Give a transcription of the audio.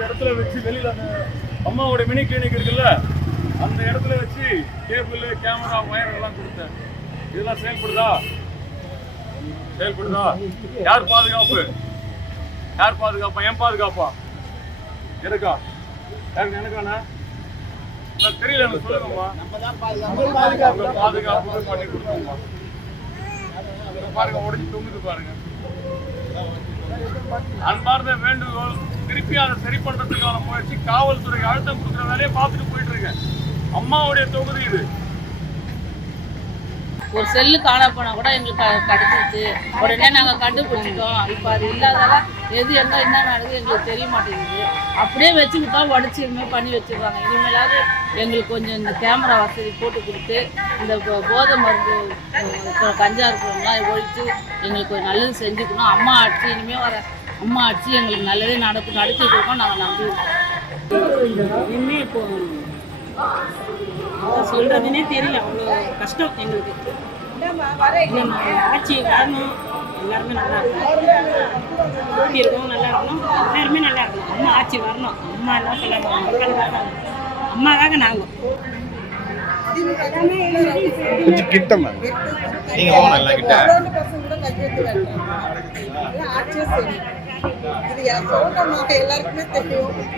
இந்த இடத்துல வச்சு வெளியில் அந்த அம்மாவோட மினி கிளினிக் இருக்குல்ல, அந்த இடத்துல வச்சு டேபிள், கேமரா, ஒயர் எல்லாம் கொடுத்தேன். இதெல்லாம் செயல்படுதா? செயல்படுதா? யார் பாதுகாப்பு? யார் பாதுகாப்பா? என் பாதுகாப்பா? எனக்கா? யாருக்கு? எனக்காண்ணா? தெரியல, எனக்கு சொல்லுங்கம்மா. பாதுகாப்பு பண்ணி கொடுத்தோம்மா. பாருங்க, உடஞ்சி தொங்குது பாருங்க. அன்பார்ந்த வேண்டுகோள், திருப்பி அதை சரி பண்றதுக்கான முயற்சி, காவல்துறை அழுத்தம் கொடுக்குற வேலையை பார்த்துட்டு போயிட்டு இருக்கேன். அம்மாவுடைய தொகுதி இது. ஒரு செல்லு காணா போனால் கூட எங்களுக்கு கிடைச்சிருச்சு, உடனே நாங்கள் கண்டுபிடிச்சிட்டோம். இப்போ அது இல்லாதால எது எங்கே என்ன நடக்குது எங்களுக்கு தெரிய மாட்டேங்குது. அப்படியே வச்சுக்கிட்டா உடச்சி இனிமேல் பண்ணி வச்சுருவாங்க. இனிமேலாவது எங்களுக்கு கொஞ்சம் இந்த கேமரா வசதி போட்டு கொடுத்து இந்த போதை மருந்து கஞ்சா இருக்கிறவங்களாம் ஒழித்து எங்களுக்கு கொஞ்சம் நல்லது செஞ்சுக்கணும். அம்மா ஆட்சி இனிமேல் வர அம்மா ஆட்சி எங்களுக்கு நல்லதே நடத்தி கொடுக்கோம். நாங்கள் நம்பியிருக்கோம். இனிமேல் இப்போ சொல்கிறதுனே தெரியல, அவ்வளோ கஷ்டம் எங்களுக்கு. ஆட்சி வரணும், எல்லாருமே நல்லா இருக்கணும், இருக்கவும் நல்லா இருக்கணும், எல்லாருமே நல்லா இருக்கணும். அம்மா ஆட்சி வரணும். அம்மா எல்லாம் சொல்லணும், மக்களுக்காக, அம்மாக்காக நாங்கள் கொஞ்சம் கிட்ட நீங்க போங்க, நல்லா கிட்ட. இது எல்லாருக்குமே தெரியும்.